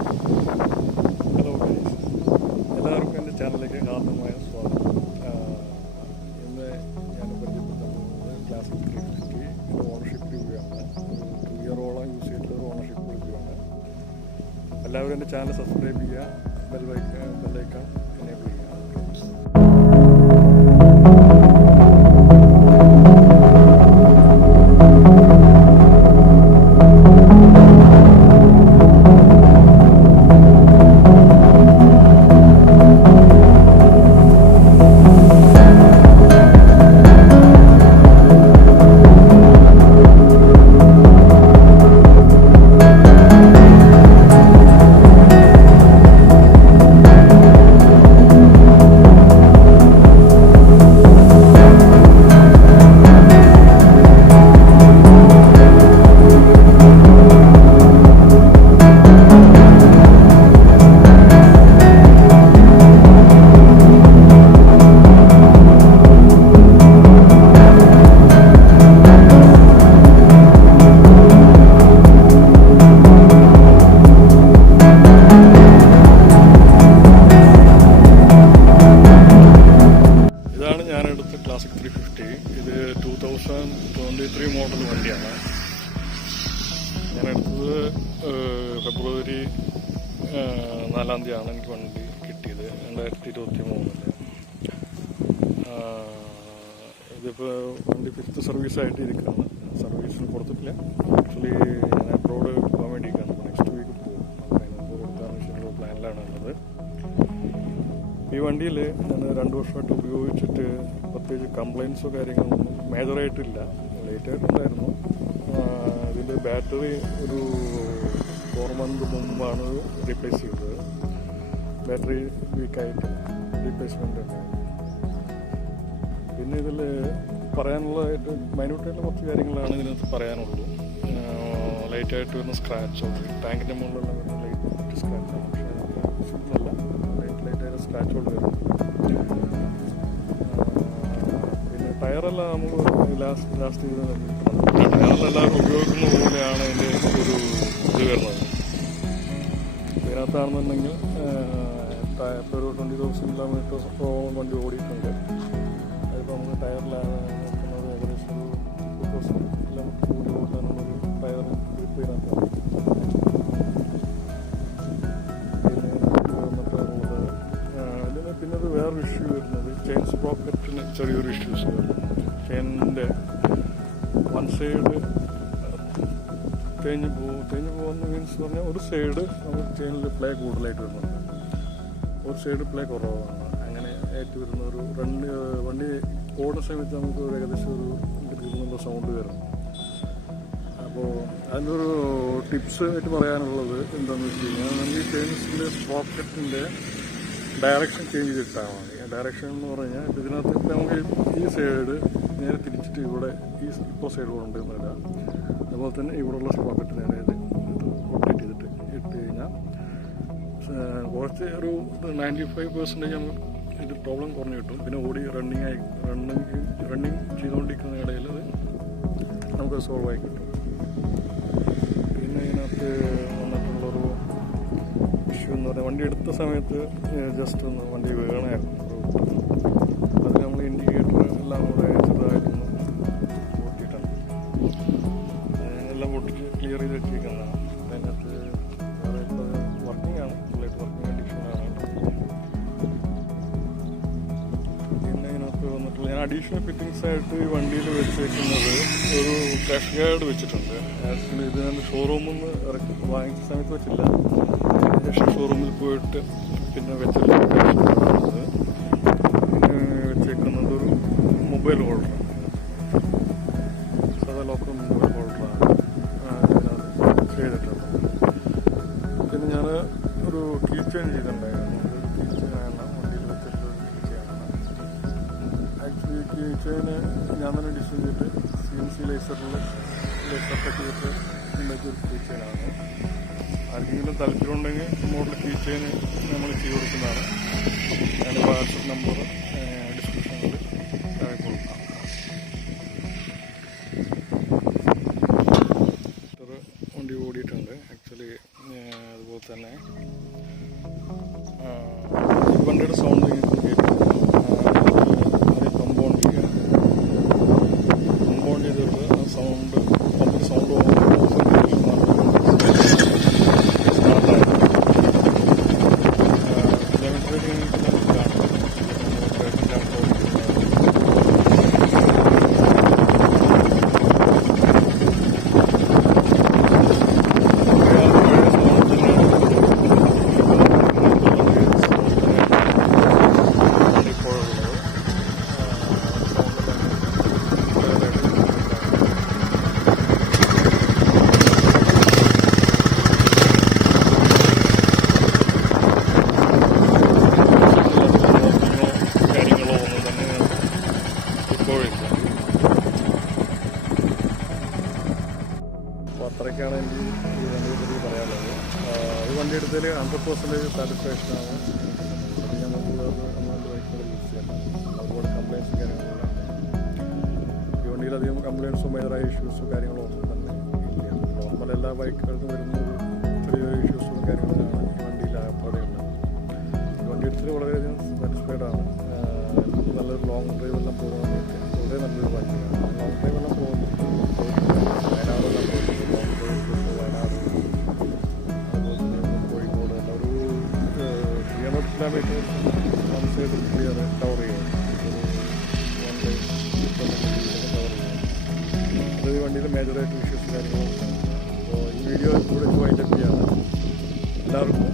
Hello guys, എല്ലാവർക്കും എൻ്റെ ചാനലിലേക്ക് ഹാർദമായ സ്വാഗതം. ഇന്ന് ഞാൻ പരിചയപ്പെടുത്താൻ പോകുന്നത് ക്ലാസിക് 350 എൻ്റെ ഓണർഷിപ്പ് റിവ്യൂ ആണ്. ഒരു 2 ഇയറോളം യൂസ് ചെയ്തിട്ടുള്ള ഒരു ഓണർഷിപ്പ് റിവ്യൂ ആണ്. എല്ലാവരും എൻ്റെ ചാനൽ സബ്സ്ക്രൈബ് ചെയ്യുക, ബെല്ലൈക്കൺ എനേബിൾ ചെയ്യുക. ക്ലാസിക് 350. ഇത് 2023 മോഡൽ വണ്ടിയാണ്. ഞാൻ എടുത്തത് ഫെബ്രുവരി 4-ാം തീയതിയാണ് എനിക്ക് വണ്ടി കിട്ടിയത്, 2023. ഇതിപ്പോൾ വണ്ടി 5th സർവീസായിട്ട് ഇരിക്കുകയാണ്. സർവീസിന് കൊടുത്തിട്ടില്ല. ആക്ച്വലി ഞാൻ അബ്രോഡ് പോകാൻ വേണ്ടിയിരിക്കുകയാണ്. നെക്സ്റ്റ് വീക്ക് പോകും. അപ്പോൾ കൊടുക്കാനുള്ള പ്ലാനിലാണ് ഉള്ളത്. ഈ വണ്ടിയിൽ ഞാൻ 2 വർഷമായിട്ട് ഉപയോഗിച്ചിട്ട് പ്രത്യേകിച്ച് കംപ്ലയിൻസോ കാര്യങ്ങളൊന്നും മേജറായിട്ടില്ല. ലേറ്റായിട്ടുണ്ടായിരുന്നു. ഇതിൻ്റെ ബാറ്ററി ഒരു 4 മന്ത് മുമ്പാണ് റീപ്ലേസ് ചെയ്തത്. ബാറ്ററി വീക്കായിട്ട് റീപ്ലേസ്മെൻ്റ് ഉണ്ടായിരുന്നു. പിന്നെ ഇതിൽ പറയാനുള്ളതായിട്ട് മൈന്യൂട്ടായിട്ടുള്ള കുറച്ച് കാര്യങ്ങളാണ് ഇതിനകത്ത് പറയാനുള്ളൂ. ലൈറ്റായിട്ട് വരുന്ന സ്ക്രാച്ചോ, ടാങ്കിൻ്റെ മുകളിലുള്ള ലൈറ്റ് സ്ക്രാച്ചാണ്. പക്ഷേ നല്ല ലൈറ്റായിട്ട് സ്ക്രാച്ചുകൾ വരുന്നു. പിന്നെ ടയറെല്ലാം നമുക്ക് ലാസ്റ്റ് ചെയ്ത് ടയറെല്ലാം എല്ലാവരും ഉപയോഗിക്കുന്ന പോലെയാണ് അതിൻ്റെ ഒരു ഇത് വരുന്നത്. ഇതിനകത്താണെന്നുണ്ടെങ്കിൽ ഇപ്പോൾ ഒരു 20,000 കിലോമീറ്റേഴ്സോളം വണ്ടി ഓടിയിട്ടുണ്ട്. അതിപ്പോൾ നമുക്ക് ടയറിലാണ് നോക്കുന്നത് ഏകദേശം ഒരു 20,000 കിലോമീറ്റർ കൂടി ഓടാനുള്ളൊരു ടയർ ഗ്രിപ്പ് ഇതിനകത്താണ്. പിന്നെ അത് വേറൊരു ഇഷ്യൂ വരുന്നത് ചെയിൻ സ്പ്രോക്കറ്റിന് ചെറിയൊരു ഇഷ്യൂസ് വരുന്നു. ചെയിനിൻ്റെ വൺ സൈഡ് തേഞ്ഞ് പോകുന്ന മീൻസ് പറഞ്ഞാൽ ഒരു സൈഡ് നമുക്ക് ചെയിനിൽ പ്ലേ കൂടുതലായിട്ട് വരുന്നുണ്ട്, ഒരു സൈഡ് പ്ലേ കുറവാണ്. അങ്ങനെ ആയിട്ട് വരുന്ന ഒരു വണ്ടി ഓടുന്ന സമയത്ത് നമുക്ക് ഒരു ഏകദേശം ഒരു നല്ല സൗണ്ട് വരുന്നു. അപ്പോൾ അതിനൊരു ടിപ്സ് ആയിട്ട് പറയാനുള്ളത് എന്താണെന്ന് വെച്ച് കഴിഞ്ഞാൽ, നമുക്ക് ചെയിൻസിൻ്റെ സ്പ്രോക്കറ്റിൻ്റെ ഡയറക്ഷൻ ചേഞ്ച് ചെയ്തിട്ടാൽ മതി. ഡയറക്ഷൻ എന്ന് പറഞ്ഞാൽ ഇതിനകത്ത് ഇപ്പം നമുക്ക് ഈ സൈഡ് നേരെ തിരിച്ചിട്ട് ഇവിടെ ഇപ്പോൾ സൈഡ് കൊണ്ടുവന്നില്ല. അതുപോലെ തന്നെ ഇവിടെയുള്ള സ്പ്രോക്കറ്റ് നേരെ ഇത് റൊട്ടേറ്റ് ചെയ്തിട്ട് ഇട്ട് കഴിഞ്ഞാൽ കുറച്ച് ഒരു 95% നമുക്ക് ഇത് പ്രോബ്ലം കുറഞ്ഞു കിട്ടും. പിന്നെ ഓടി റണ്ണിങ് ചെയ്തുകൊണ്ടിരിക്കുന്ന ഇടയിൽ അത് നമുക്ക് സോൾവ് ആയി കിട്ടും. പിന്നെ ഇതിനകത്ത് വന്നിട്ടുള്ളൊരു ഇഷ്യൂ എന്ന് പറഞ്ഞാൽ വണ്ടി എടുത്ത സമയത്ത് ജസ്റ്റ് ഒന്ന് വണ്ടി വീണായിരുന്നു. അത് നമ്മൾ ഇൻഡിക്കേറ്റർ എല്ലാം കൂടെ ചെറുതായിട്ടൊന്ന് പൊട്ടിയിട്ടാണ്. എല്ലാം പൊട്ടിച്ച് ക്ലിയർ ചെയ്ത് വെച്ചിരിക്കുന്നതാണ്. അതിനകത്ത് വേറെ ഇപ്പോൾ വർക്കിംഗ് ആണ്, ഫുള്ളായിട്ട് വർക്കിംഗ് കണ്ടീഷനാണ്. പിന്നെ ഇതിനകത്ത് വന്നിട്ടുള്ള ഞാൻ അഡീഷണൽ ഫിറ്റിങ്സ് ആയിട്ട് ഈ വണ്ടിയിൽ വെച്ചേക്കുന്നത് ഒരു ക്രാഷ് ഗാർഡ് വെച്ചിട്ടുണ്ട്. ആക്ച്വലി ഇത് ഞാൻ ഷോറൂമിൽ നിന്ന് വാങ്ങിച്ച സമയത്ത് വെച്ചില്ല. ഷോറൂമിൽ പോയിട്ട് പിന്നെ വെച്ചേക്കുന്നത് ഒരു മൊബൈൽ ഹോൾഡറാണ്. സാധാ ലോക്കൽ മൊബൈൽ ഹോൾഡറാണ് ചെയ്തിട്ടുള്ളത്. പിന്നെ ഞാൻ ഒരു കീ ചെയിൻ ചെയ്തിട്ടുണ്ടായിരുന്നു. കീ ചെയിനാണ് വണ്ടിയിൽ വെച്ചിട്ടുള്ള കീ ചെയിനാണ്. ആക്ച്വലി കീ ചെയിന് ഞാൻ തന്നെ ഡിസൈൻ ചെയ്തിട്ട് CNC ലേസർ ചെയ്തിട്ട് ഉണ്ടാക്കിയൊരു കീ ചെയിനാണ്. ആർക്കെങ്കിലും താല്പര്യമുണ്ടെങ്കിൽ മോഡൽ കീ ചെയിൻ നമ്മൾ ചെയ്ത് കൊടുക്കുന്നതാണ്. അതിൻ്റെ വാട്സപ്പ് നമ്പർ ഡിസ്ക്രിപ്ഷനിൽ കൊടുക്കാം. വണ്ടി ഓടിയിട്ടുണ്ട് ആക്ച്വലി. അതുപോലെ അതുപോലെ തന്നെ ഈ വണ്ടിയുടെ സൗണ്ട് നിങ്ങൾക്ക് കേൾക്കും. അത് കമ്പൗണ്ട് ചെയ്തിട്ട് ആ സൗണ്ട് പമ്പിന് സൗണ്ട് സ്റ്റാർട്ടായത് അപ്പോൾ അത്രയ്ക്കാണ് എനിക്ക് ഈ വണ്ടിയെ പറ്റി പറയാനുള്ളത്. ഈ വണ്ടി എടുത്തതിൽ 100% സാറ്റിസ്ഫാക്ഷനാണ്. ഞാൻ നമ്മളുടെ ബൈക്കുകൾ യൂസ് ചെയ്യാൻ ഒരുപാട് കംപ്ലയിൻസും കാര്യങ്ങളെല്ലാം ഈ വണ്ടിയിൽ അധികം കംപ്ലയിൻസും മേജറായ ഇഷ്യൂസും കാര്യങ്ങളും ഒന്നും തന്നെ ഇല്ല. നോർമൽ എല്ലാ ബൈക്കുകൾക്കും വരുന്നൊരു ചെറിയ ഇഷ്യൂസും കാര്യങ്ങളാണ് ഈ വണ്ടിയിൽ ആകപ്പാടെയുള്ളത്. ഈ വണ്ടി എടുത്തതിൽ വളരെയധികം സാറ്റിസ്ഫൈഡാണ്. നല്ലൊരു ലോങ് ഡ്രൈവ് എല്ലാം പോകുന്നതൊക്കെ വളരെ നല്ലൊരു വണ്ടിയാണ്. ലോങ് ഡ്രൈവ് എല്ലാം പോകുന്നത് വയനാടെല്ലാം പോകുന്നത് ലോങ് ഡ്രൈവ് വയനാട് അതുപോലെ തന്നെ കോഴിക്കോട് എല്ലാം ഒരു 300 kilometres one side clear cover ചെയ്യും. വൺ ഡേ കവർ ചെയ്യും. അത് ഈ വണ്ടിയിൽ മേജറായിട്ട് ഇഷ്യൂസ് കാര്യങ്ങളൊക്കെ. അപ്പോൾ ഈ വീഡിയോ ഇവിടെ വൈൻഡപ്പ് ചെയ്യാണ്. എല്ലാവർക്കും